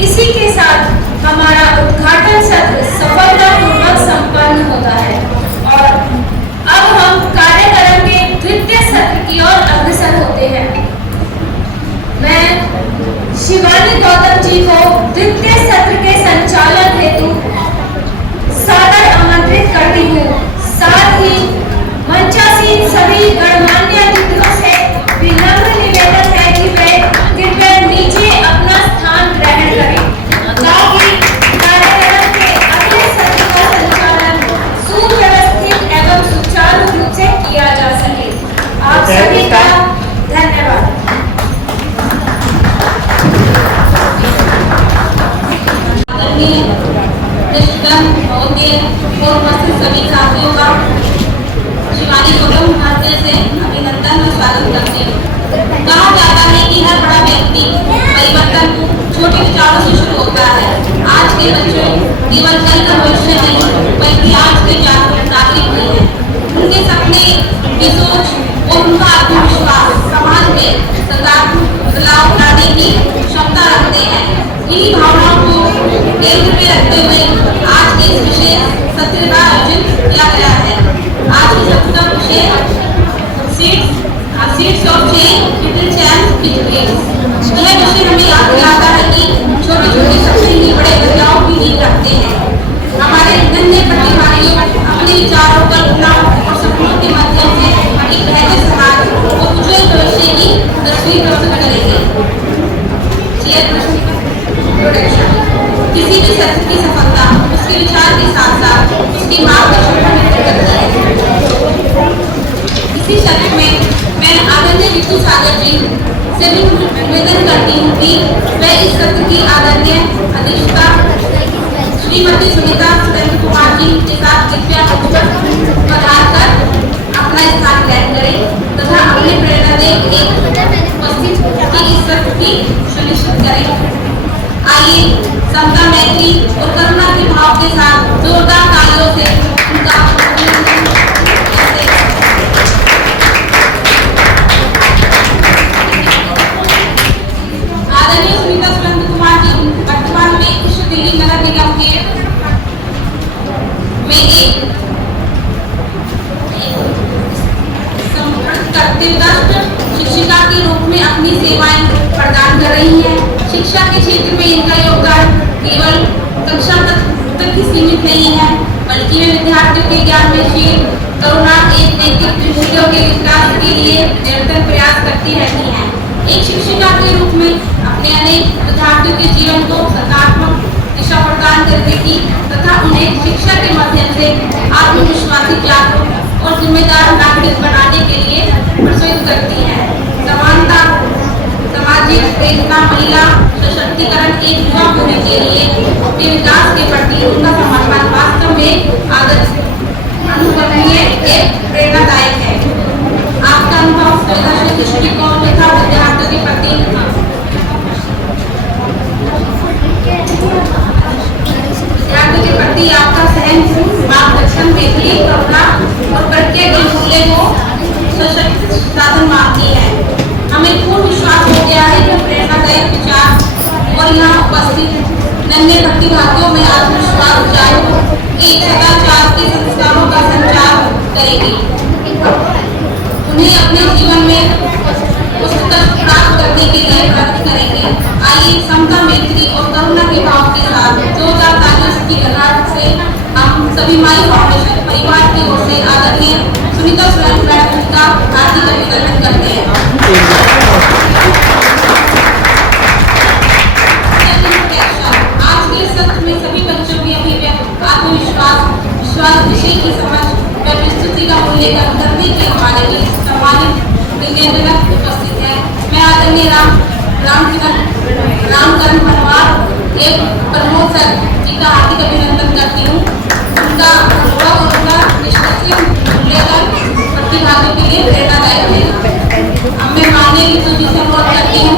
इसी के साथ हमारा उद्घाटन सत्र सफलतापूर्वक संपन्न होता है और अब हम कार्यक्रम के द्वितीय सत्र की ओर अग्रसर होते हैं। मैं शिवानी गौतम जी को द्वितीय सत्र के संचालन हेतु सादर आमंत्रित करती हूँ। साथ ही मंचासीन सभी गणमान्य अतिथियों से विनम्र निवेदन है कि वे कृपया नीचे अपना स्थान ग्रहण करें ताकि कार्यक्रम के अगले सत्र का संचालन सुव्यवस्थित एवं सुचारू रूप से किया जा सके। आप सभी का धन्यवाद। और उपस्थित सभी साथियों का शिवानी गौतम महाशय से अभिनंदन और स्वागत करते हैं। कहा जाता है कि हर बड़ा व्यक्ति परिवर्तन छोटे विचारों से शुरू होता है। आज के बच्चों केवल कल का भविष्य नहीं बल्कि आज के जागरूक नागरिक भी हैं। उनके सपने की सोच और उनका आत्मविश्वास समाज में सकारात्मक बदलाव लाने की क्षमता रखते हैं। इन्हीं भावनाओं को केंद्र में रखते हुए आज के इस विशेष सत्र का आयोजन किया गया है। आज के सत्र का विषय seeds of change little chance big dreams. यह विषय हमें याद दिलाता है कि छोटे छोटे सपने ही बड़े बदलाव की नींव रखते हैं। हमारे नन्हे प्रतिभागियों अपने विचारों कल्पना और सपनों के माध्यम से एक बेहतर समाज और उज्जवल भविष्य की तस्वीर प्रस्तुत करेंगे। किसी भी सत्र की सफलता उसके विचार के साथ साथ उसके मार्गदर्शन पर निर्भर करती है। इसी सत्र में मैं आदरणीय रितु सागर जी से भी निवेदन करती हूँ कि वे इस सत्र की आदरणीय अध्यक्षता श्रीमती सुनीता सुरेंद्र कुमार जी के साथ कृपया पधार कर अपना स्थान ग्रहण करें तथा अपने प्रेरणा दे एक उपस्थित की इस सत्र की सुनिश्चित करें। आइए समता मैत्री और करुणा के भाव के साथ जोरदार तालियों से उनका आदरणीय सुनीता सुरेंद्र कुमार जी वर्तमान में ईस्ट दिल्ली नगर निगम के में एक कर्तव्यदक्ष शिक्षिका के रूप में अपनी सेवाएं प्रदान कर रही हैं। शिक्षा के क्षेत्र में इनका योगदान केवल कक्षा तक ही सीमित नहीं है बल्कि वे विद्यार्थियों के ज्ञान में शील करुणा एक नैतिक मूल्यों के विकास के लिए निरंतर प्रयास करती रहती हैं। एक शिक्षिका के रूप में अपने अनेक विद्यार्थियों के जीवन को सकारात्मक दिशा प्रदान करने की तथा उन्हें शिक्षा के माध्यम से आत्मविश्वासी जागरूक और जिम्मेदार नागरिक बनाने के लिए प्रोत्साहित करती है। समानता सामाजिक प्रेरणा महिला सशक्तिकरण एक युवा होने के लिए अपने विकास के प्रति उनका समर्पण वास्तव में आदर्श अनुकरणीय एक प्रेरणादायक है। आपका अनुभव संवेदनशील दृष्टिकोण तथा विद्यार्थियों के प्रति आपका सहन मार्गदर्शन मैत्री करुणा और प्रत्येक मूल्य को सशक्त साधन मानती है। हमें पूर्ण विश्वास हो गया है कि प्रेरणादायक विचार और यहाँ उपस्थित नन्हे प्रतिभागियों में आत्मविश्वास जागरूक एक सदाचार के संस्कारों का संचार करेगी। उन्हें अपने जीवन में पुस्तक प्राप्त करने के लिए प्रयत्न करेंगे। आइए समता मैत्री और करुणा के भाव के साथ जोरदार तालियों की गणराज से हम सभी माई फाउंडेशन परिवार की ओर से आदरणीय सुनीता सुरेंद्र मैडम का हार्दिक अभिनंदन करते हैं। आज के सत्र में सभी बच्चों की अभिव्यक्ति आत्मविश्वास विषय की समझ व प्रस्तुति का मूल्यांकन करने के हमारे लिए सम्मानित निवेदक उपस्थित है। मैं आदरणीय रामकरण भरवार एक प्रमोद सर जी का हार्दिक अभिनंदन करती हूँ। उनका अनुभव और उनका निष्कर्षण मूल्यांकन प्रतिभागियों के लिए प्रेरणादायक है। अब मैं माननीय रितु जी से अनुरोध करती हूँ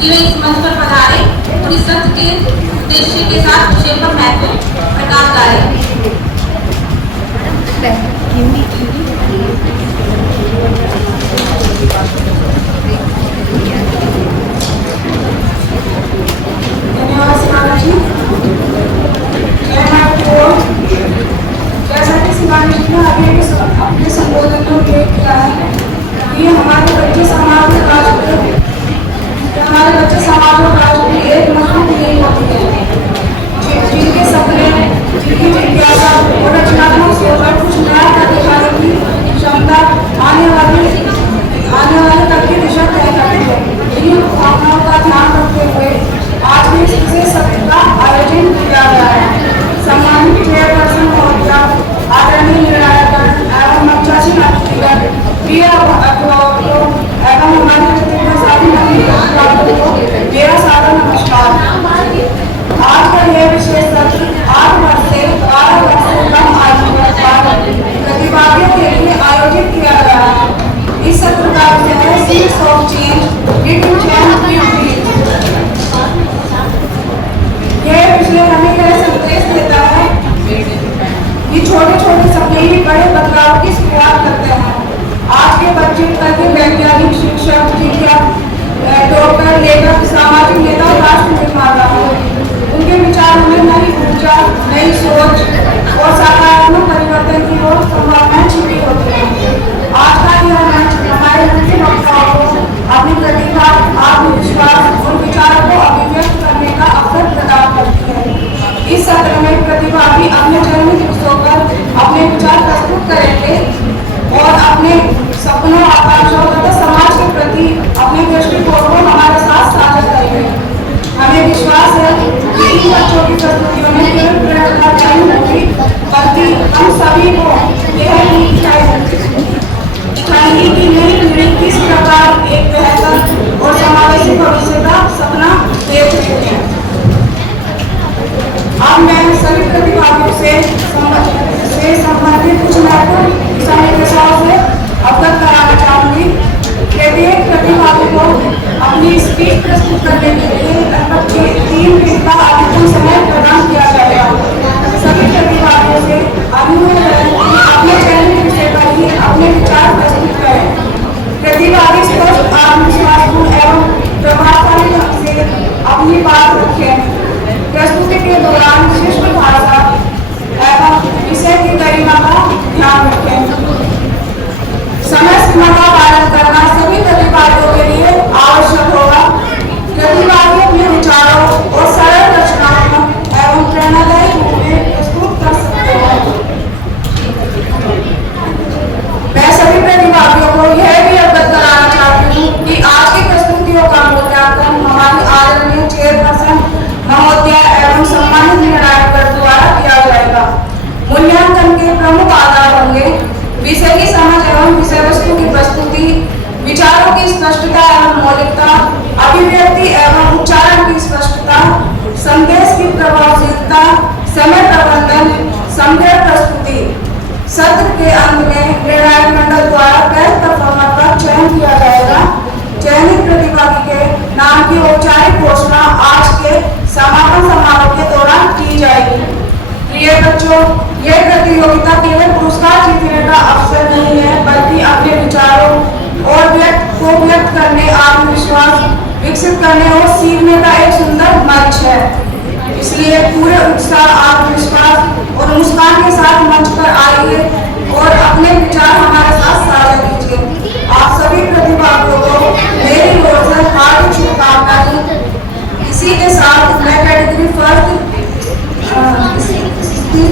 कि वे इस मंच पर पधारे और इस सत्र के उद्देश्य के साथ विषय पर महत्व प्रकाश डालें। धन्यवाद। आयोजित किया गया है। इस सत्र का विषय है seeds of change little champ यह विषय हमें यह संदेश देता है कि छोटे छोटे सपने ही बड़े बदलाव की शुरुआत करते हैं। आज के बच्चे कल के वैज्ञानिक, शिक्षक, चिकित्सक, डॉक्टर, लेखक, सामाजिक नेता और राष्ट्र निर्माता हैं। उनके विचार में नई ऊर्जा, नई सोच और सकारात्मक परिवर्तन की ओर संभावनाएं छिपी होती हैं। आज का यह मंच हमारे मुख्य वक्ताओं को अपनी प्रतिभा, आत्मविश्वास और विचारों को अभिव्यक्त करने का अवसर प्रदान करती है। इस सत्र में प्रतिभागी अपने जन्म दिवसों पर अपने विचार प्रस्तुत करेंगे और अपने सपनों, आकांक्षाओं तथा समाज के प्रति अपने दृष्टिकोण को हमारे साथ साझा करेंगे। हमें विश्वास है कि इन बच्चों की प्रस्तुतियों में केवल प्रेरणा नहीं होगी, बल्कि हम सभी को यह दिखाएगी कि नई पीढ़ी किस प्रकार एक बेहतर और समावेशी भविष्य का सपना देख रही है। अब मैं सभी प्रतिभागियों से संबंधित कुछ महत्वपूर्ण दिशा निर्देशों से अवगत कराना चाहूंगी। प्रत्येक प्रतिभागी को अपनी स्पीच प्रस्तुत करने के लिए लगभग 3 मिनट का अधिकतम समय प्रदान किया जाएगा। सभी प्रतिभागियों से अनुरोध है कि अपने चयनित विषय पर ही अपने विचार प्रस्तुत करें। प्रतिभागी स्पष्ट, आत्मविश्वासपूर्ण एवं प्रभावशाली ढंग से अपनी बात रखें। प्रस्तुति के दौरान शिष्ट भाषा एवं विषय की गरिमा का ध्यान रखें। समय सीमा का पालन करना सभी प्रतिभागियों के लिए आवश्यक होगा। प्रतिभागी अपने विचारों और सरल, रचनात्मक एवं प्रेरणादायी रूप में प्रस्तुत कर सकते हैं। मैं सभी प्रतिभागियों को यह भी अवगत कराना चाहती हूँ कि आज की प्रस्तुतियों का मूल्यांकन हमारी आदरणीय चेयरपर्सन महोदया एवं सम्मानित निर्णायक द्वारा किया जाएगा। मूल्यांकन के प्रमुख आधार होंगे विषय की समझ एवं विषय वस्तु की प्रस्तुति, विचारों की स्पष्टता एवं मौलिकता, अभिव्यक्ति एवं उच्चारण की स्पष्टता, संदेश की प्रभावशीलता, समय प्रबंधन, समग्र प्रस्तुति। सत्र के अंत में निर्णायक मंडल द्वारा बेस्ट परफॉर्मर का चयन किया जाएगा। चयनित प्रतिभागी के नाम की औपचारिक घोषणा आज के समापन समारोह के दौरान की जाएगी। प्रिय बच्चों, यह प्रतियोगिता केवल पुरस्कार जीतने का अवसर नहीं है, बल्कि अपने विचारों और व्यक्त करने, आत्मविश्वास विकसित करने और सीखने का एक सुंदर मंच है। इसलिए पूरे उत्साह, आत्मविश्वास और मुस्कान के साथ मंच पर आइए और अपने विचार हमारे साथ साझा कीजिए। आप सभी प्रतिभागियों को मेरी ओर से हार्दिक शुभकामनाएं। इसी के साथ मैं कैटेगरी फर्स्ट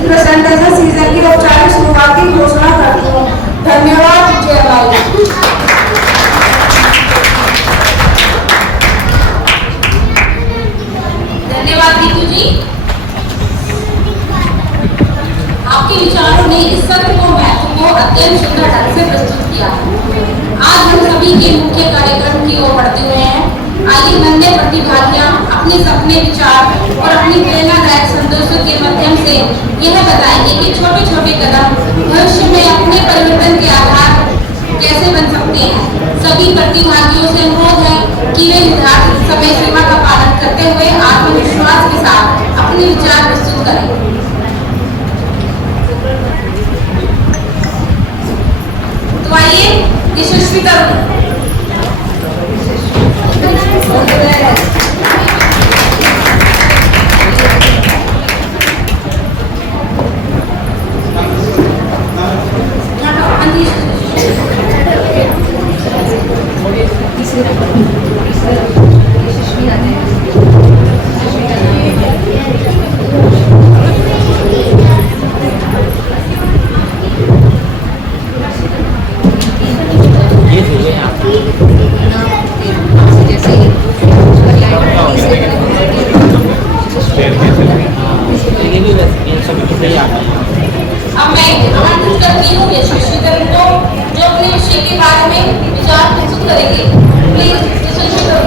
प्रेजेंटेशन सीजन की औपचारिक शुरुआत की घोषणा करती हूँ। धन्यवाद। जय माता। धन्यवाद नीतू जी। आपके विचारों ने इस सत्र को महत्व को अत्यंत सुंदर ढंग से प्रस्तुत किया। आज हम सभी के मुख्य कार्यक्रम की ओर बढ़ते हुए हैं। आइए नन्हे प्रतिभागियां अपने सपने, विचार और अपनी प्रेरणादायक संदेशों के माध्यम से यह बताएंगे कि छोटे छोटे कदम भविष्य में अपने परिवर्तन के आधार कैसे बन सकते हैं। सभी प्रतिभागियों से अनुरोध है कि वे निर्धारित समय सीमा का पालन करते हुए आत्मविश्वास के साथ अपने विचार प्रस्तुत करें। तो आइए यशस्वी तरुण अब मैं आमंत्रित करती हूँ यशस्वी तरुण को, जो अपने विषय के बारे में विचार प्रस्तुत करेंगे। प्लीज यशस्वी तरुण।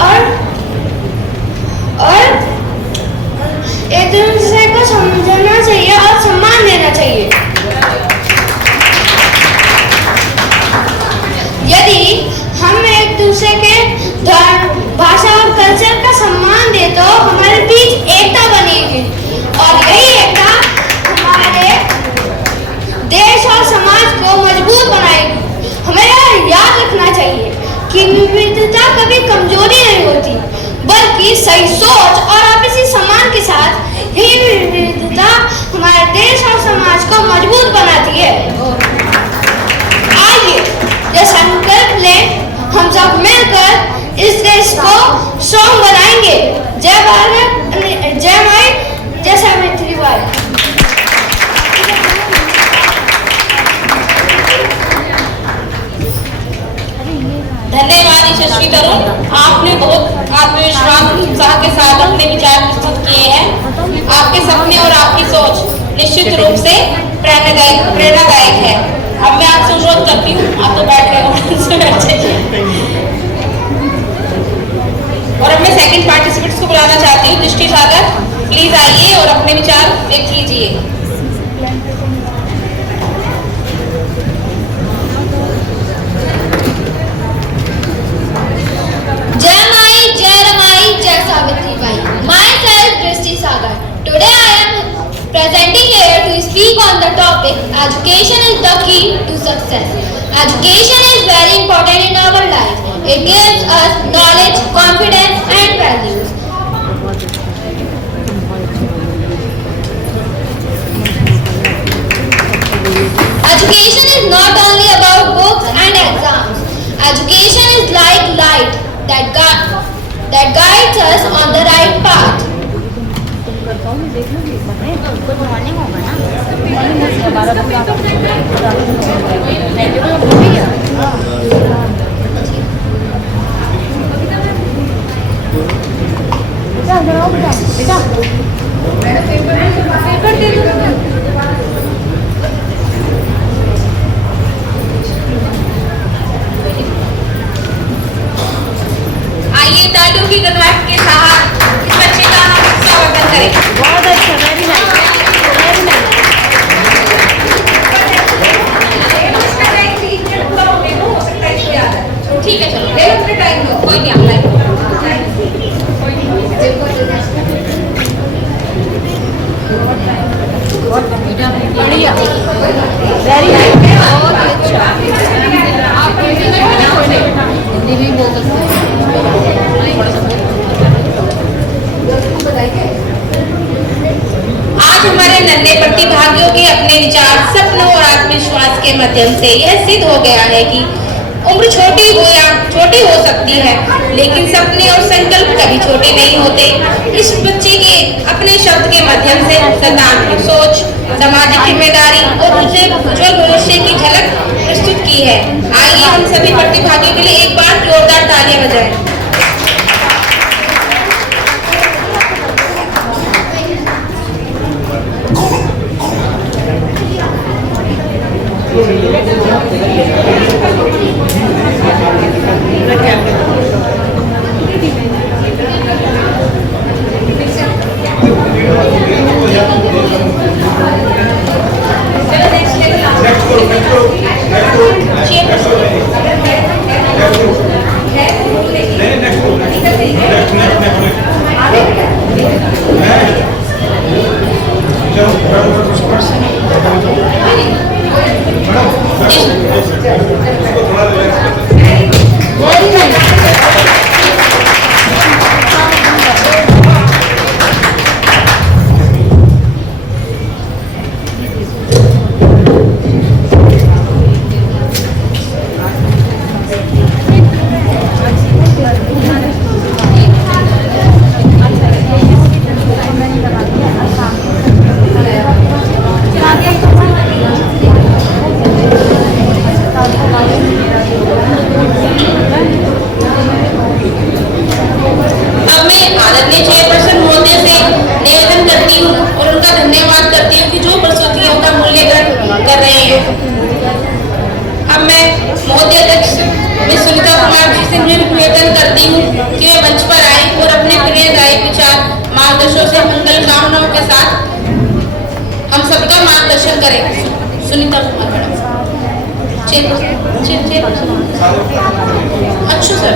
और एक दूसरे को समझना चाहिए और सम्मान देना चाहिए। यदि हम एक दूसरे के धर्म, भाषा और कल्चर का सम्मान दे तो हमारे बीच एकता बनेगी और यही एकता हमारे देश और समाज को मजबूत बनाएगी। हमें याद रखना चाहिए कि विविधता कभी कमजोरी नहीं होती, बल्कि सही सोच और आपसी सम्मान के साथ यही विविधता हमारे देश और समाज को मजबूत बनाती है। आइए ये संकल्प लें, हम सब मिलकर इस देश को स्ट्रॉन्ग बनाएंगे। जय भारत, जय माई, जय सावित्री बाई। धन्यवाद यशस्वी तरुण, आपने बहुत आत्मविश्वास और उत्साह के साथ अपने विचार प्रस्तुत किए हैं। आपके सपने और आपकी सोच निश्चित रूप से प्रेरणादायक है। अब मैं आपसे अनुरोध करती हूँ, आप तो बैठ गए और अब मैं सेकंड पार्टिसिपेंट्स को बुलाना चाहती हूँ। दृष्टि सागर, प्लीज आइए और अपने विचार व्यक्त कीजिए। Myself Drishti Sagar. Today I am presenting here to speak on the topic education is the key to success. Education is very important in our life. It gives us knowledge, confidence and values. Education is not only about books and exams. Education is like light that guides us on the right path. आइए तालियों की गड़गड़ाहट के साथ इस बच्चे का हम स्वागत करें। बहुत अच्छा, वेरी नाइस। ठीक है, चलो कोई नहीं, आप बढ़िया, वेरी नाइस, बहुत अच्छा। आप हिंदी भी बोल सकते हैं। आज हमारे नन्हे प्रतिभागियों के अपने विचार, सपनों और आत्मविश्वास के माध्यम से यह सिद्ध हो गया है कि उम्र छोटी हो या छोटी हो सकती है, लेकिन सपने और संकल्प कभी छोटे नहीं होते। इस बच्चे के अपने शब्द के माध्यम से सकारात्मक सोच, सामाजिक जिम्मेदारी और उज्जवल भविष्य की झलक प्रस्तुत की है। आइए हम सभी प्रतिभागियों के लिए एक बार जोरदार तालियां बजाएं। महोदय अध्यक्ष सुनीता कुमार जी से निवेदन करती हूँ कि वे आदर्शों से मंगल कामनाओं के साथ हम सबका मार्गदर्शन करें। सुनीता कुमार मैडम। अच्छू सर।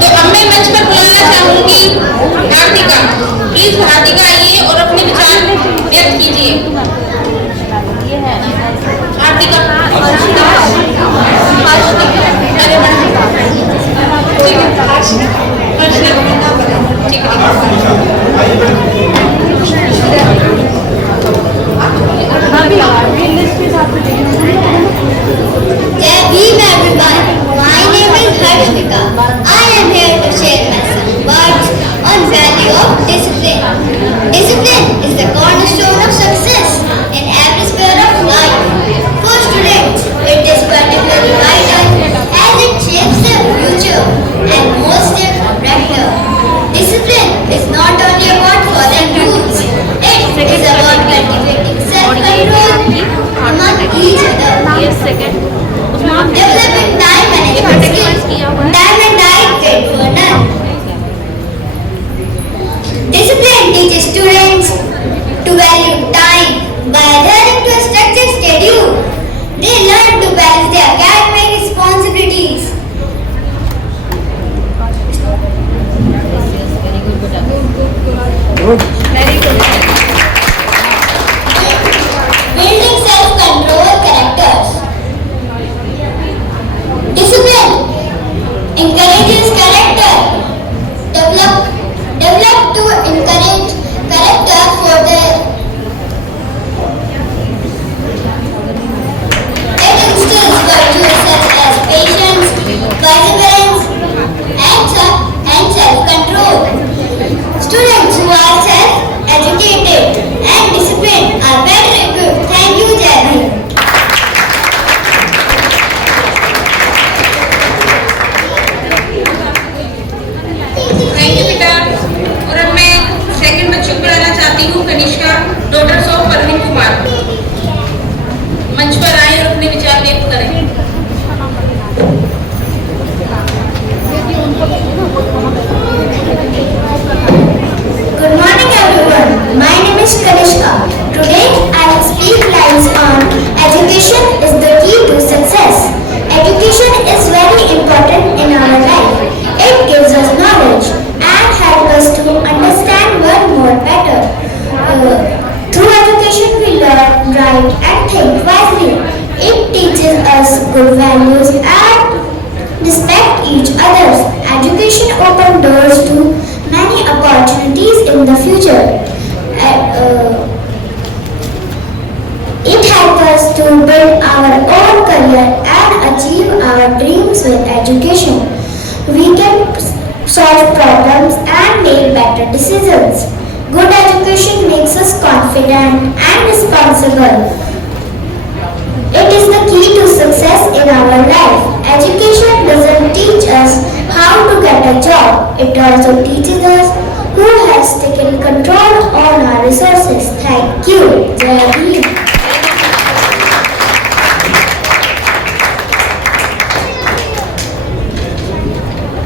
तो अब मैं मंच पर बुलाना चाहूंगी हार्दिका। प्लीज हार्दिका आइए और अपने विचार व्यक्त कीजिए। Hardika. Jai Bhim everyone. My name is Harshvika. I am here to share my some words on value of discipline. Discipline is the cornerstone of success in every sphere of life. For students, it is particularly vital as it shapes their future and molds their character. Discipline is not only about following rules, it is about cultivating self-control among each other. Developing time management skills. Time and diet fit for none. Discipline teaches students to value time by adhering to a structured schedule. They learn to balance their academic responsibilities. Building self-control characters. Discipline encourages character. Develop to encourage character for the. It instills virtues such as patience, perseverance, and self-control. Students who are self-educated and disciplined are better equipped. Thank you, Jai Bhim. Thank you बेटा। और अब मैं second बच्चों को बुलाना चाहती हूँ Kanishka, daughters of Parveen Kumar. मंच पर आए और अपने विचार व्यक्त करें। Good morning everyone. My name is Kanishka. Today I will speak lines on education is the key to success. Education is very important in our life. It gives us knowledge and helps us to understand one more better. Through education we learn, write and think wisely. It teaches us good values and respect each other. Education opens doors to many opportunities in the future. It helps us to build our own career and achieve our dreams with education. We can solve problems and make better decisions. Good education makes us confident and responsible. It is the key to success in our life. Education doesn't teach us how to get a job. It also teaches us who has taken control on our resources. Thank you. Jai Bhim.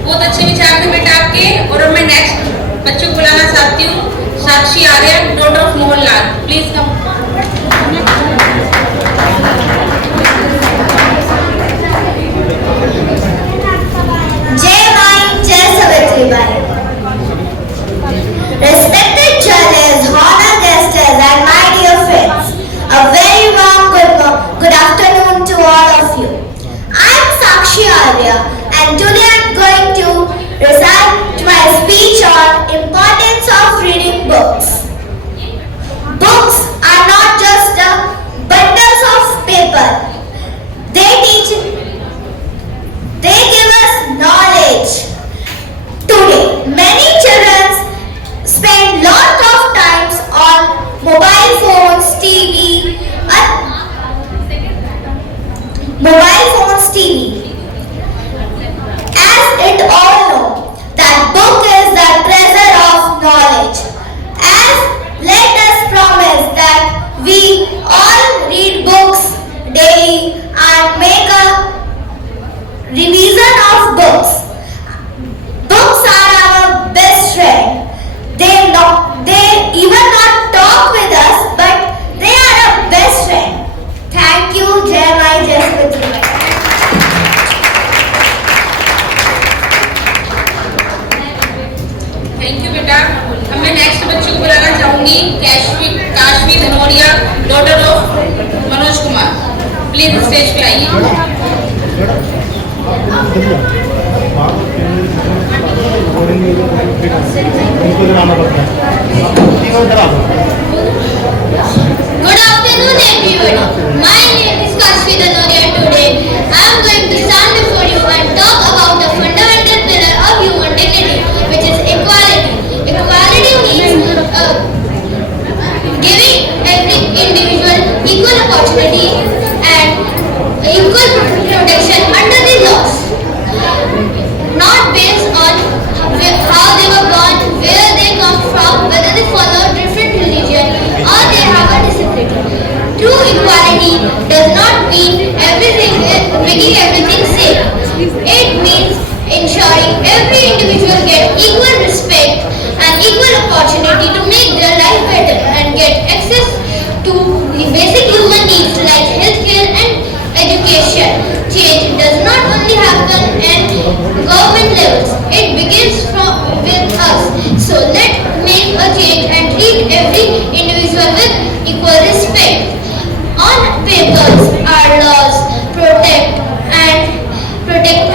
बहुत अच्छे विचार थे बेटा आपके। और अब मैं next बच्चों को बुलाना चाहती हूँ Sakshi Arya, daughter of Mohanlal. Please come. Jai Bhim, Jai Savitri Bai. Respected judges, honored guests, Kateria, daughter of Manoj Kumar, please stage पे आइए। Good afternoon, everybody. My name is Kashvi Danoria. Today, I am going to stand before you and talk about the fundamental pillar of human dignity, which is equality. Equality means giving every individual equal opportunity and equal protection under the laws, not based on how they were born, where they come from, whether they follow different religion or they have a disability. True equality does not mean making everything safe. It means ensuring every individual get equal respect and equal opportunity to make their life better and get access to the basic human needs like healthcare and education. Change does not only happen at government levels, it begins with us. So let's make a change and treat every individual with equal respect. On papers, our laws protect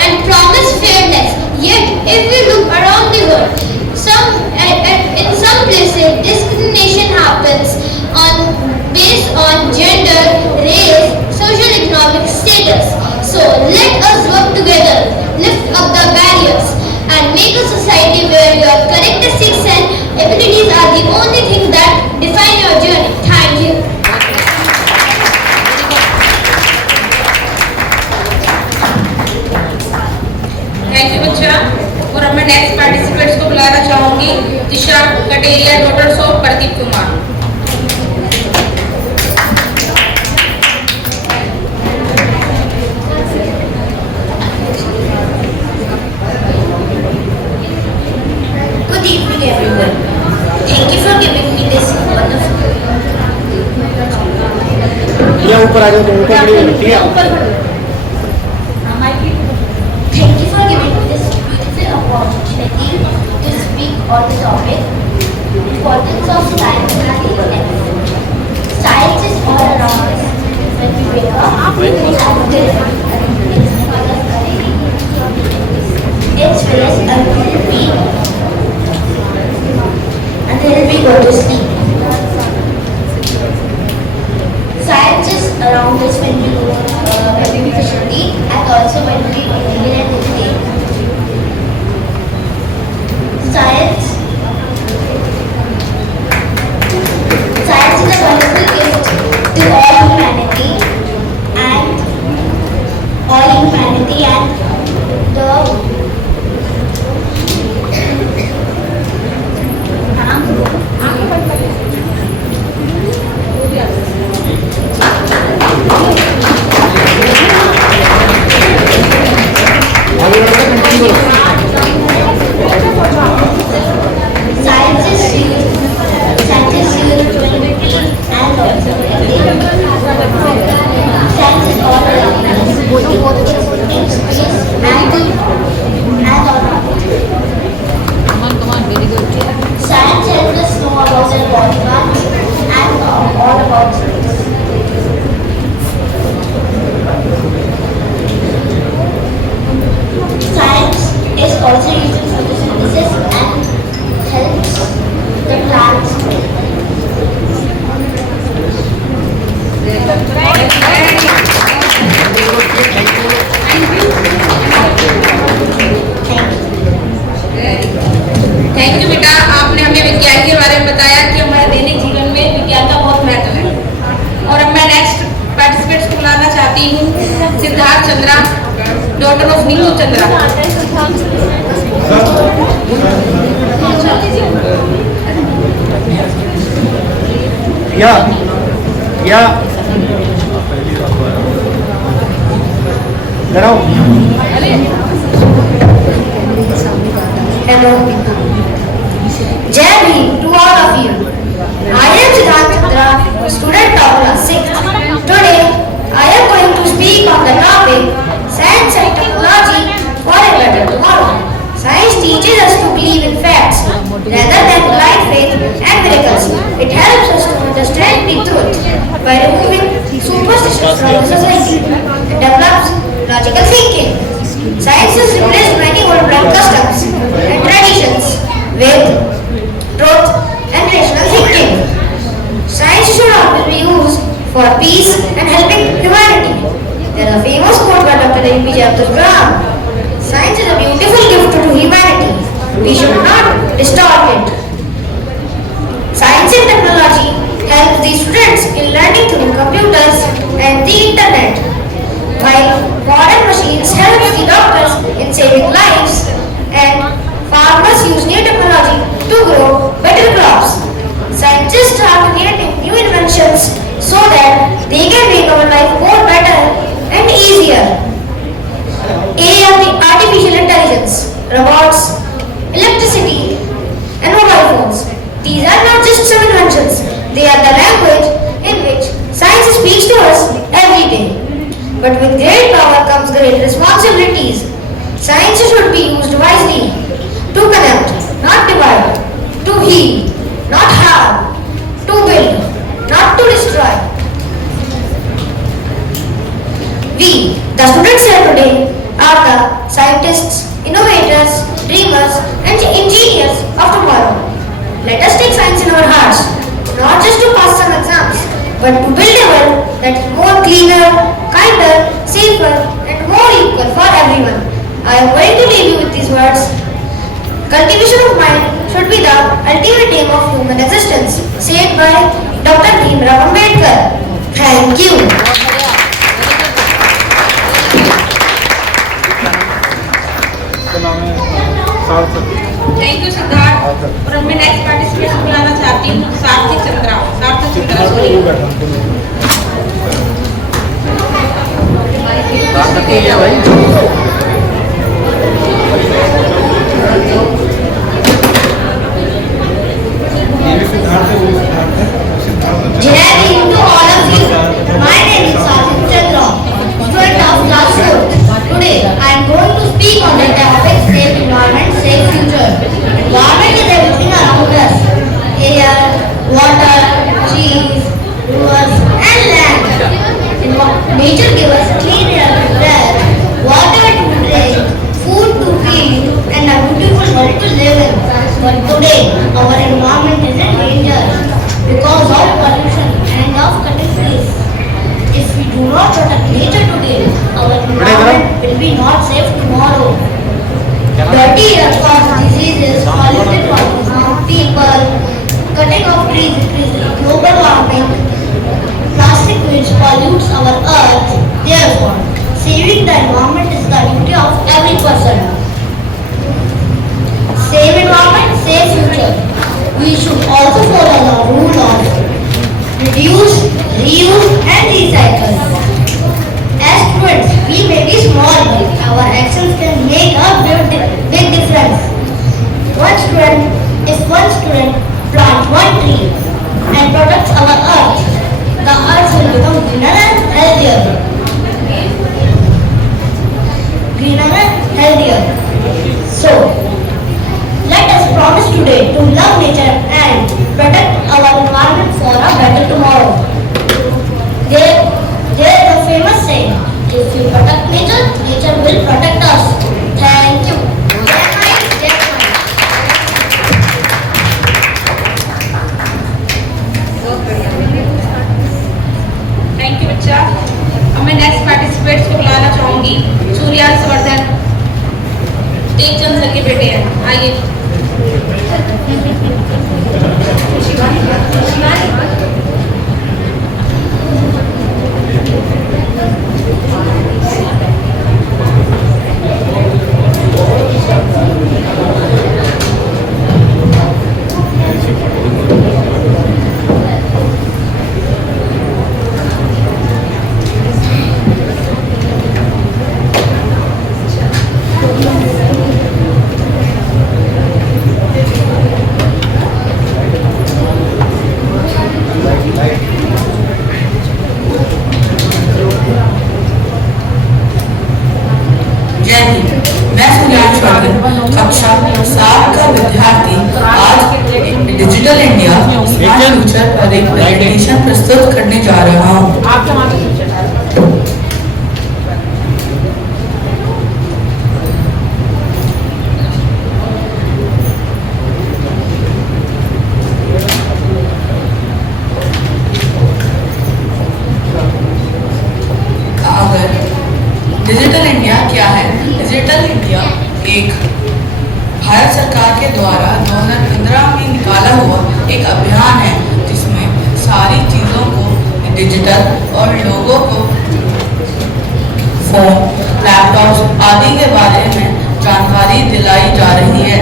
and promise fairness. Yet, if we look around the world, in some places discrimination happens based on gender, race, social economic status. So let us work together, lift up the barriers and make a society where your characteristics and abilities are the only thing that define your journey. Thank you. Thank you बच्चा। और अब मैं next participants को बुलाना चाहूंगी, Disha Kateria, daughters of Pradeep Kumar. Good evening, everyone. Thank you for giving me this wonderful. ये ऊपर आ जाओ, तो ऊपर खड़ी है, ठीक है? Thank you for giving me this beautiful opportunity to speak on the topic importance of science and technology. Science is all around us. When we wake up, it's with us until we go to sleep. Science is around us when we sleep and also when we live and meditate. Science is a wonderful gift to all humanity and the daughter of Neelu Chandra. या डराओ। Hello. Jai Bhim to all of you. I am Siddharth Chandra, student of class 6th. Today, I am going to speak on the topic Science and Technology for a Better Tomorrow. Science teaches us to believe in facts rather than blind faith and miracles. It helps us to understand the truth. by removing superstitions from the society. It develops logical thinking. Science has replaced many old customs and traditions with truth and rational thinking. Science should always be used for peace and helping humanity. There is a famous quote by Dr. APJ Abdul Kalam. Science is a beautiful gift to humanity. We should not distort it. Science and technology help the students in learning through computers and the internet, while modern machines help the doctors in saving lives and farmers use new technology to grow better crops. Scientists are creating new inventions so that they can make our life more better and easier. AI, artificial intelligence, robots, electricity, and mobile phones. These are not just some inventions, they are the language in which science speaks to us every day. But with great power comes great responsibilities. Science should be used wisely to connect, not divide, to heal, not harm, to build, not to destroy. We, the students here today, are the scientists, innovators, dreamers, and engineers of tomorrow. Let us take science in our hearts, not just to pass some exams, but to build a world that is more cleaner, kinder, safer, and more equal for everyone. I am going to leave you with these words. Cultivation of mind should be the ultimate aim of human existence, said by Dr. Bhimrao Ambedkar. Thank you. Thank you Siddharth. और अब मैं next participate बुलाना चाहती हूँ सार्थक Chandra Good evening to all of you. My name is Sarthak Chandra, student of class 4. Today I am going to speak on the topic safe environment, safe future. Environment is everything around us. Air, water, trees, rivers and land. Nature gives us clean air to breathe, water to drink, food to eat and a beautiful world to live in. But today our environment is in danger because of pollution and of cutting trees. If we do not protect nature today, our environment will be not safe tomorrow. Dirty air causes diseases, polluted water harm people, cutting of trees increases global warming, plastic waste pollutes our earth. Therefore, saving the environment is the duty of every person. Save environment, save future. We should also follow the rule of reduce, reuse and recycle. As students, we may be small, but our actions can make a big difference. If one student plants one tree and protects our earth, the earth will become greener and healthier. So, let us promise today to love nature and protect our environment for a better tomorrow. There is a famous saying, if we protect nature, nature will protect us. Thank you. Thank you बच्चा। अब मैं next participates को बुलाना चाहूंगी। सूर्यास Vardhan तेजचंद sir के बेटे हैं, आइए। एक प्रेजेंटेशन प्रस्तुत करने जा रहा हूँ। डिजिटल इंडिया क्या है? डिजिटल इंडिया एक भारत सरकार के द्वारा 2015 में निकाला हुआ एक अभियान है जिसमें सारी चीज़ों को डिजिटल और लोगों को फोन, लैपटॉप आदि के बारे में जानकारी दिलाई जा रही है।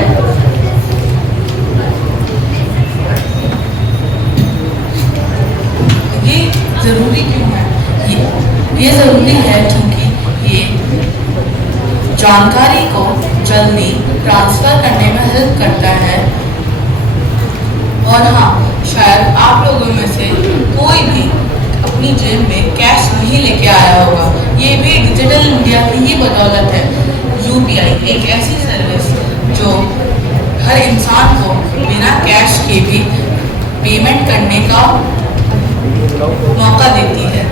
ये ज़रूरी क्यों है? ये ज़रूरी है क्योंकि ये जानकारी को जल्दी ट्रांसफ़र करने में हेल्प करता है। और हाँ, शायद आप लोगों में से कोई भी अपनी जेब में कैश नहीं लेके आया होगा। ये भी डिजिटल इंडिया की ही बदौलत है। यूपीआई एक ऐसी सर्विस जो हर इंसान को बिना कैश के भी पेमेंट करने का मौका देती है।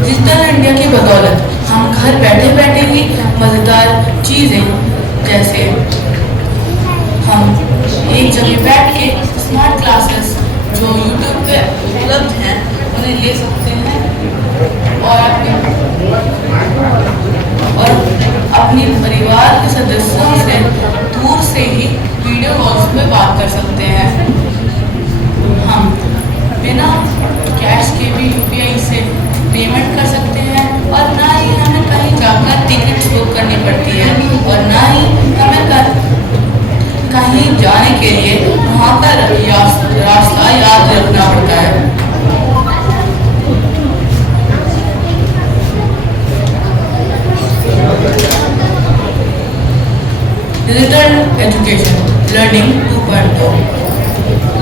डिजिटल इंडिया की बदौलत हम घर बैठे बैठे ही मज़ेदार चीज़ें जैसे हम एक जगह बैठ के स्मार्ट क्लासेस जो यूट्यूब पे उपलब्ध हैं उन्हें ले सकते हैं और अपने परिवार के सदस्यों से दूर से ही वीडियो कॉल्स पे बात कर सकते हैं। हम बिना कैश के भी यूपीआई से पेमेंट कर सकते हैं और ना ही हमें कहीं जाकर टिकट्स बुक करनी पड़ती है और ना ही हमें कहीं जाने के लिए वहाँ का रास्ता याद रखना पड़ता है। डिजिटल एजुकेशन लर्निंग 2.0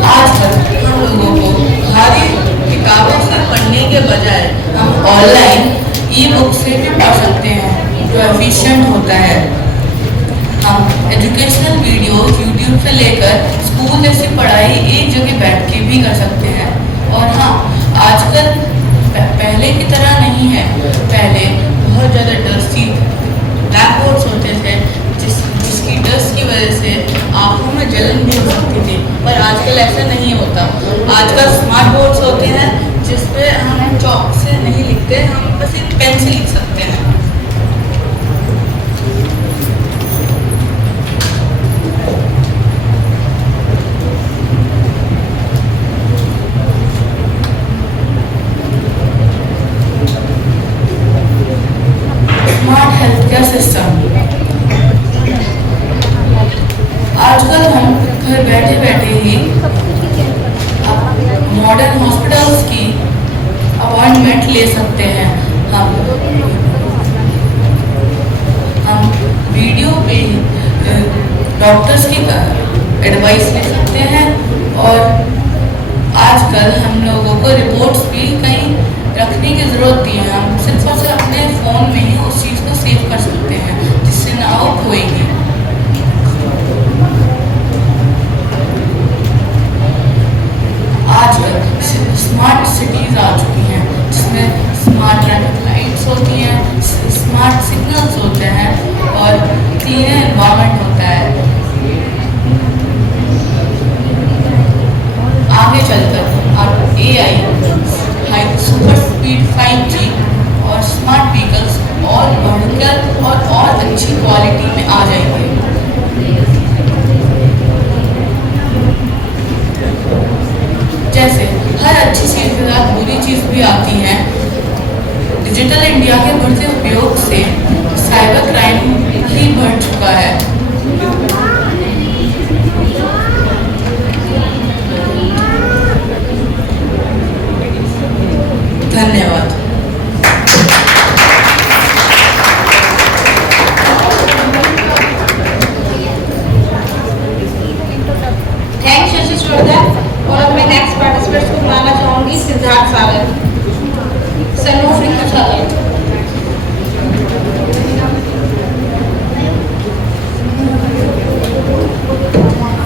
आजकल हम लोगों को भारी किताबों से पढ़ने के बजाय हम ऑनलाइन ई बुक से भी पढ़ सकते हैं जो एफिशिएंट होता है। हम एजुकेशनल वीडियोस यूट्यूब से लेकर स्कूल जैसी पढ़ाई एक जगह बैठ के भी कर सकते हैं। और हाँ, आजकल पहले की तरह नहीं है। पहले बहुत ज़्यादा डस्टी ब्लैक बोर्ड्स होते थे जिसकी डस्ट की वजह से आँखों में जलन भी हो सकती थी, पर आजकल ऐसा नहीं होता। आजकल स्मार्ट बोर्ड्स होते हैं जिस पे हम चॉक से नहीं लिखते, हम बस एक पेन से लिख सकते हैं। स्मार्ट हेल्थ केयर सिस्टम आजकल हम घर बैठे बैठे ही मॉडर्न हॉस्पिटल्स की अपॉइंटमेंट ले सकते हैं। हम वीडियो पे डॉक्टर्स की एडवाइस ले सकते हैं और आजकल हम लोगों को रिपोर्ट्स भी कहीं रखने की ज़रूरत नहीं है। हम सिर्फ और सिर्फ अपने फ़ोन में ही उस चीज़ को सेव कर सकते हैं जिससे ना वो खोएगी। आजकल स्मार्ट सिटीज़ आ चुकी हैं जिसमें स्मार्ट ट्रैफिक लाइट्स होती हैं, स्मार्ट सिग्नल्स होते हैं और क्लीन एनवायरनमेंट होता है। आगे चलकर आप AI, सुपर स्पीड 5G और स्मार्ट व्हीकल्स और बढ़कर और अच्छी क्वालिटी में आ जाएंगे। जैसे हर अच्छी चीज़ के साथ बुरी चीज़ भी आती है। डिजिटल इंडिया के बढ़ते उपयोग से साइबर क्राइम भी बढ़ चुका है। धन्यवाद। थैंक्स शशि श्रोता। सिद्धार्थ सागर, सनूफी कुचाल।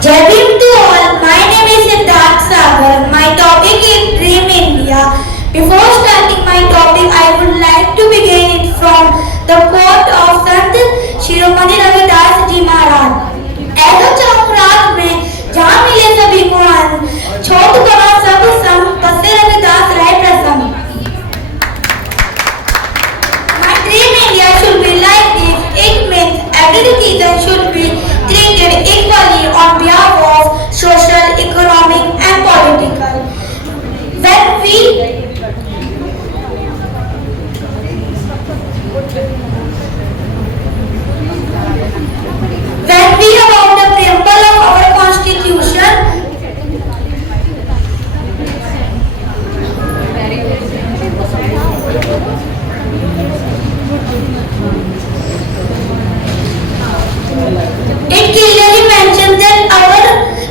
Jai Bhim to all. My name is Siddharth Sagar. My topic is Dream India. Before starting my topic, I would like to begin it from the quote of Sant शिरोमणि रविदास जी महाराज। ऐसा चाहूं रात में जहाँ मिले सभी को अन्न, छोट बड़ा सब संग, बसे रविदास रहे प्रसन्न। My dream India should be like this. It means every citizen should be treated equally on behalf of social, economic and political. When we about the preamble of our constitution, it clearly mentions that our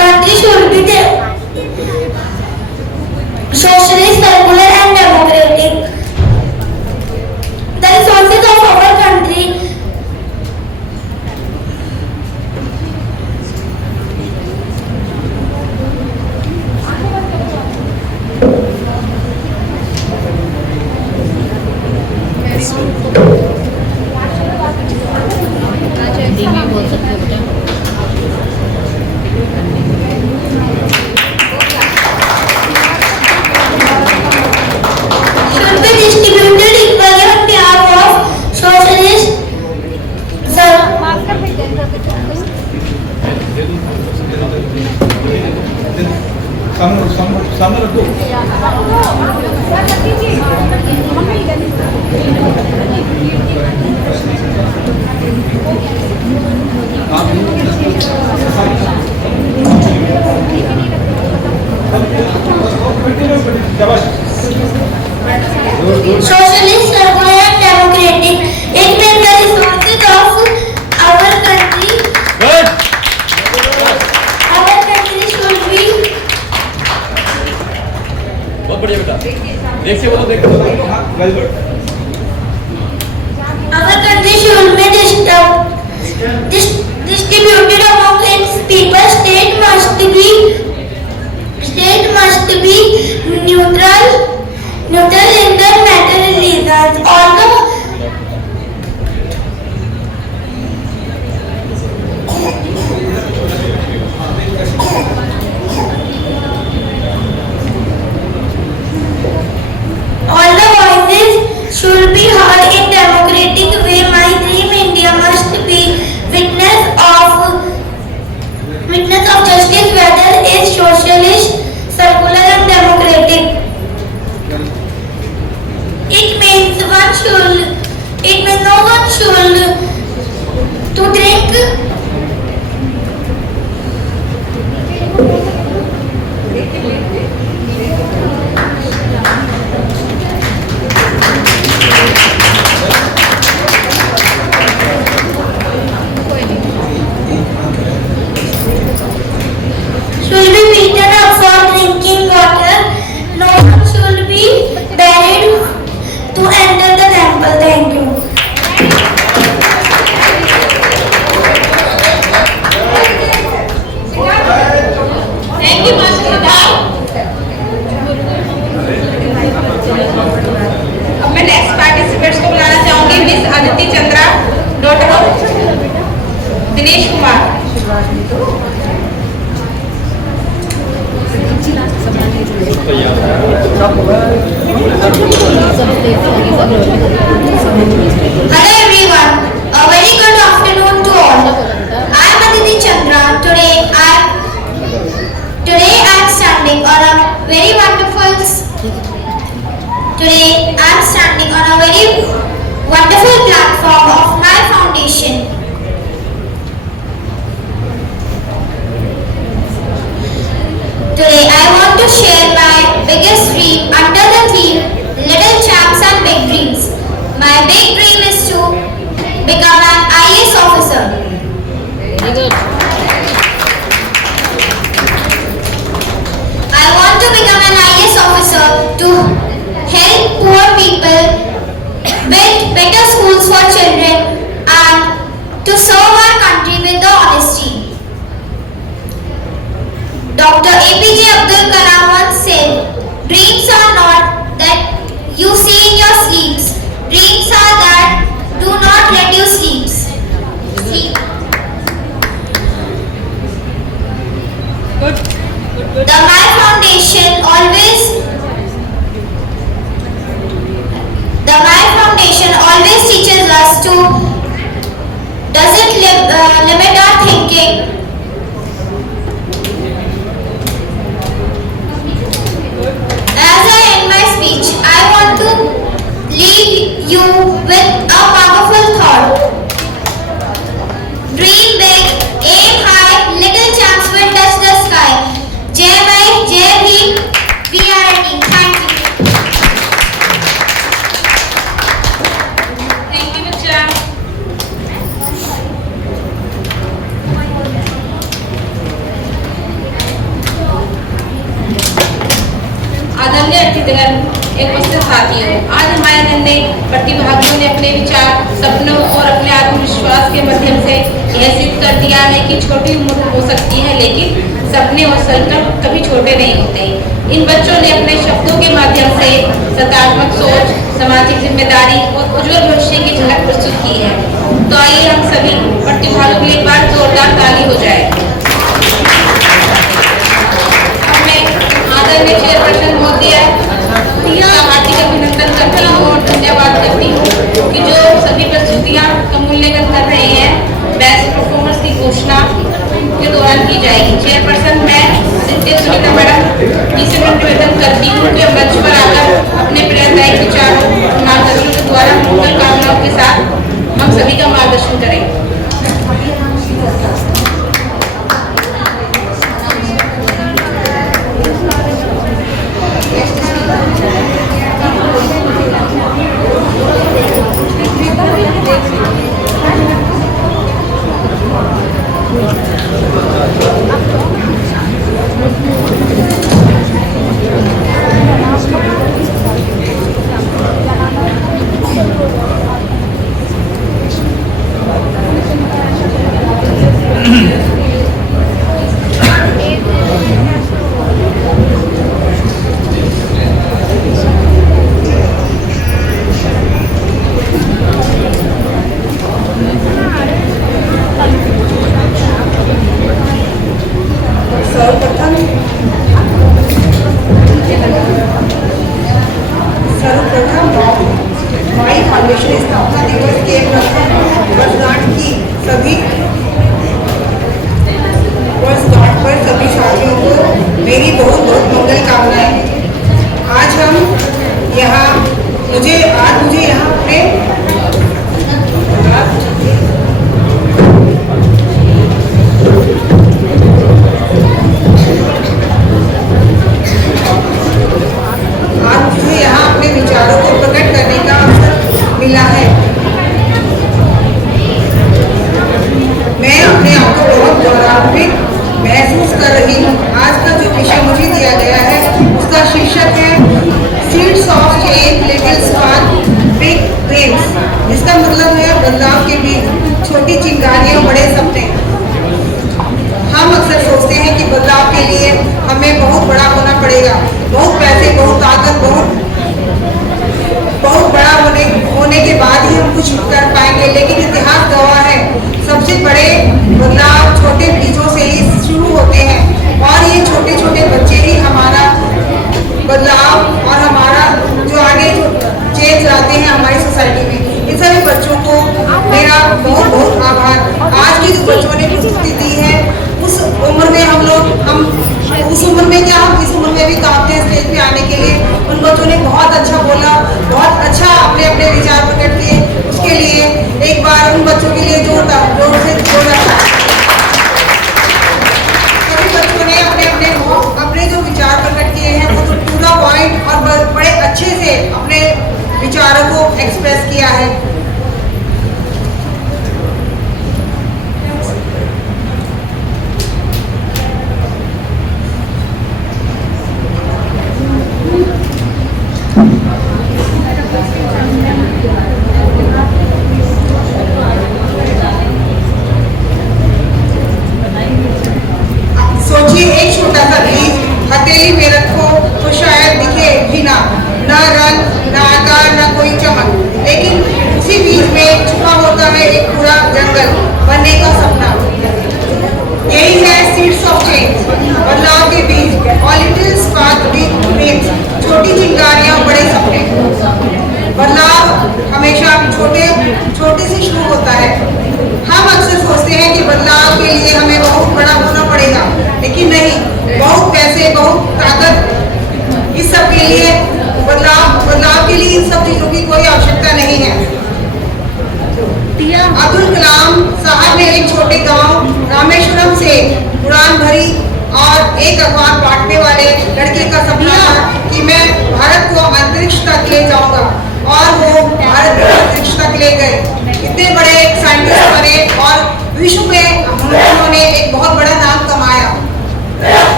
country should be the socialist, secular and democratic. The resources of our country should be distributed equally on behalf of socialist, सामने रखो। socialist, secular and democratic. It means the resources of our country should be बहुत बढ़िया बेटा, देखिए बोलो देखो। Very good. our country should be distributed among its people. State must be neutral in the matter reasons. Although all the voices should be heard in democratic way. My dream India must be witness of justice, whether it's socialist, secular and democratic. It means no one should to drink should be beaten up for drinking water. No one should be buried to enter the temple. Thank you. Thank you, Master Siddharth. अब मैं next participants को बुलाना चाहूंगी। Miss Aditi Chandra, daughter of Dinesh Kumar. Hello everyone, a very good afternoon to all. I am Aditi Chandra. Today I am standing on a very wonderful platform of my foundation. Today I want to share my biggest dream under the theme Little Champs and Big Dreams. My big dream is to become an IAS officer. Very good. I want to become an IAS officer to आदरणीय अतिथिगण एक उपस्थित साथियों, आज हमारे धन्य प्रतिभागियों ने अपने विचार, सपनों और अपने आत्मविश्वास के माध्यम से यह सिद्ध कर दिया है कि छोटी उम्र हो सकती है लेकिन सपने और संकल्प कभी छोटे नहीं होते। इन बच्चों ने अपने शब्दों के माध्यम से सकारात्मक सोच, सामाजिक जिम्मेदारी और उज्जवल भविष्य की झलक प्रस्तुत की है। तो आइए हम सभी प्रतिभागियों के लिए एक बार जोरदार ताली हो जाए। आदरणीय चेयरपर्सन महोदय हार्दिक अभिनंदन करती हूँ और धन्यवाद करती हूँ कि जो सभी प्रस्तुतियाँ का मूल्यांकन कर रहे हैं, बेस्ट परफॉर्मेंस की घोषणा के दौरान की जाएगी। चेयरपर्सन मैं सुनीता मैडम जी से निवेदन करती हूँ कि मंच पर आकर अपने प्रेरणादायक विचारों और मार्गदर्शन के द्वारा मंगल कामनाओं के साथ हम सभी का मार्गदर्शन करें।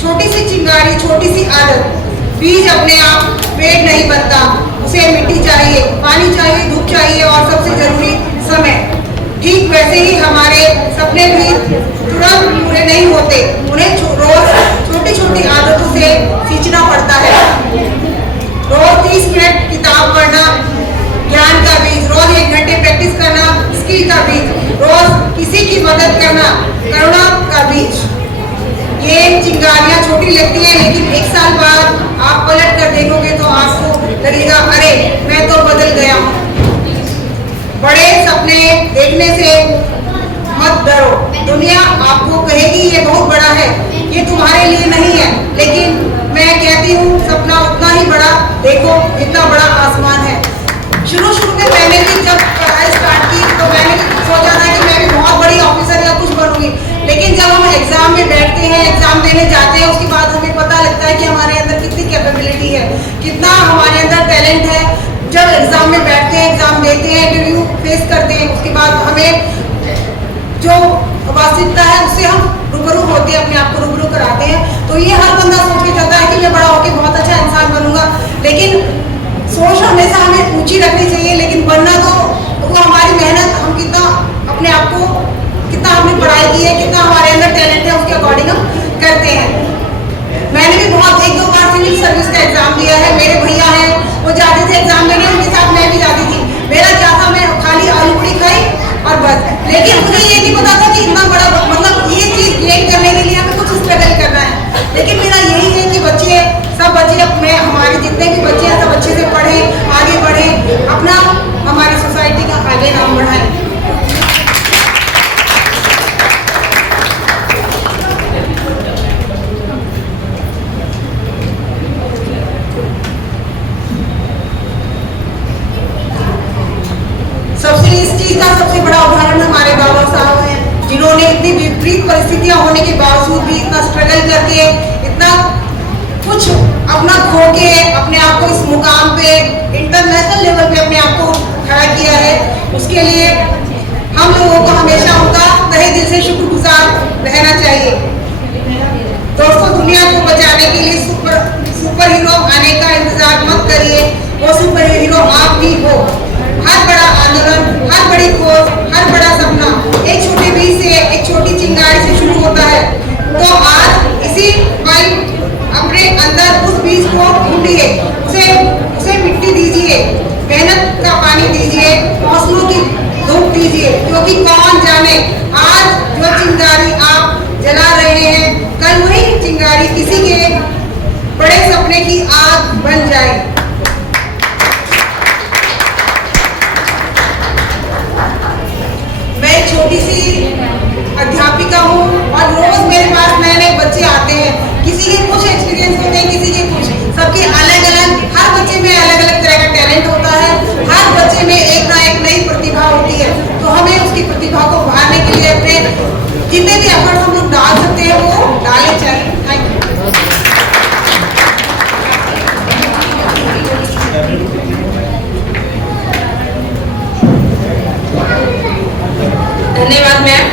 छोटी सी चिंगारी, छोटी सी आदत बीज अपने आप पेड़ नहीं बनता, उसे मिट्टी चाहिए, पानी चाहिए, धूप चाहिए और सबसे जरूरी समय। ठीक वैसे ही हमारे सपने भी तुरंत पूरे नहीं होते, उन्हें रोज छोटी छोटी आदतों से सींचना पड़ता है। रोज 30 मिनट किताब पढ़ना ज्ञान का बीज, रोज 1 घंटे प्रैक्टिस करना स्किल का बीज, रोज किसी की मदद करना करुणा का बीज। ये चिंगारियां छोटी लगती हैं, लेकिन 1 साल बाद आप पलट कर देखोगे तो आपको लगेगा अरे मैं तो बदल गया हूँ। बड़े सपने देखने से मत डरो, दुनिया आपको कहेगी ये बहुत बड़ा है, ये तुम्हारे लिए नहीं है, लेकिन मैं कहती हूँ सपना उतना ही बड़ा देखो जितना बड़ा आसमान है। शुरू में मैंने भी जब पढ़ाई स्टार्ट की तो मैंने सोचा था कि मैं भी बहुत बड़ी ऑफिसर या कुछ बनूंगी, लेकिन जब हम एग्जाम में बैठते हैं, एग्जाम देने जाते हैं, उसके बाद हमें पता लगता है कि हमारे अंदर कितनी कैपेबिलिटी है, कितना हमारे अंदर टैलेंट है। जब एग्जाम में बैठते हैं, एग्जाम देते हैं, इंटरव्यू फेस करते हैं, उसके बाद हमें जो वास्तविकता है उससे हम रूबरू होते हैं, अपने आप को रूबरू कराते हैं। तो ये हर बंदा सोच के चलता है कि मैं बड़ा होकर बहुत अच्छा इंसान बनूंगा, लेकिन सोच हमेशा हमें ऊंची रखनी चाहिए, लेकिन बनना तो वो हमारी मेहनत, हम कितना अपने आप को, कितना हमने पढ़ाई की है, कितना हमारे अंदर टैलेंट है, उसके अकॉर्डिंग हम करते हैं। मैंने भी बहुत 1-2 बार सिविल सर्विस का एग्जाम दिया है। मेरे भैया हैं, वो जाते थे एग्जाम देने, उनके साथ मैं भी जाती थी। मेरा क्या था, मैं खाली आलू पूरी खाई और बस, लेकिन मुझे ये नहीं पता था कि इतना बड़ा मतलब ये चीज गेन करने के लिए हमें कुछ स्ट्रगल करना है। लेकिन मेरा यही है कि बच्चे, सब बच्चे, मैं हमारे जितने भी बच्चे हैं सब अच्छे से पढ़ें, आगे बढ़ें, अपना हमारी सोसाइटी का आगे नाम बढ़ाएं। इस चीज का सबसे बड़ा उदाहरण हमारे बाबा साहब हैं, जिन्होंने इतनी विपरीत परिस्थितियां होने के बावजूद भी इतना स्ट्रगल करके, इतना कुछ अपना खो के अपने आप को इस मुकाम पे, इंटरनेशनल लेवल पे अपने आप को खड़ा किया है। उसके लिए हम लोगों को हमेशा उनका तहे दिल से शुक्रगुजार रहना चाहिए। दोस्तों, दुनिया को बचाने के लिए सुपर हीरो आने का इंतजार मत करिए, वो सुपर हीरो आप भी हो। हर बड़ा आंदोलन, हर बड़ी खोज, हर बड़ा सपना एक छोटे बीज से, एक छोटी चिंगारी से शुरू होता है। तो आज इसी पल अपने अंदर उस बीज को ढूंढिए, उसे मिट्टी दीजिए, मेहनत का पानी दीजिए, हौसलों की धूप दीजिए, क्योंकि कौन जाने आज जो चिंगारी आप जला रहे हैं, कल वही चिंगारी किसी के बड़े सपने की आग बन जाए। मैं छोटी सी अध्यापिका हूँ और रोज मेरे पास नए नए बच्चे आते हैं। किसी के कुछ एक्सपीरियंस होते हैं, किसी के कुछ, सबके अलग अलग, हर बच्चे में अलग अलग तरह का टैलेंट होता है, हर बच्चे में एक ना एक नई प्रतिभा होती है। तो हमें उसकी प्रतिभा को उभारने के लिए अपने जितने भी एफर्ट्स हम लोग डाल सकते हैं वो डालने चाहिए। Thank you. धन्यवाद मैम।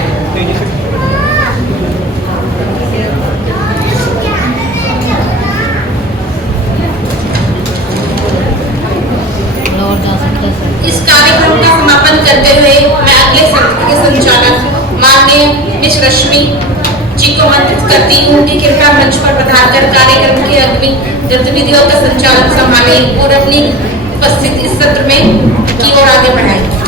इस कार्यक्रम का समापन करते हुए मैं अगले सत्र के संचालक माननीय मिस रश्मि जी को आमंत्रित करती हूँ कि कृपया मंच पर पधारकर कार्यक्रम की अग्नि गतिविधियों का संचालन संभालें और अपनी उपस्थिति इस सत्र में की ओर आगे बढ़ाएं।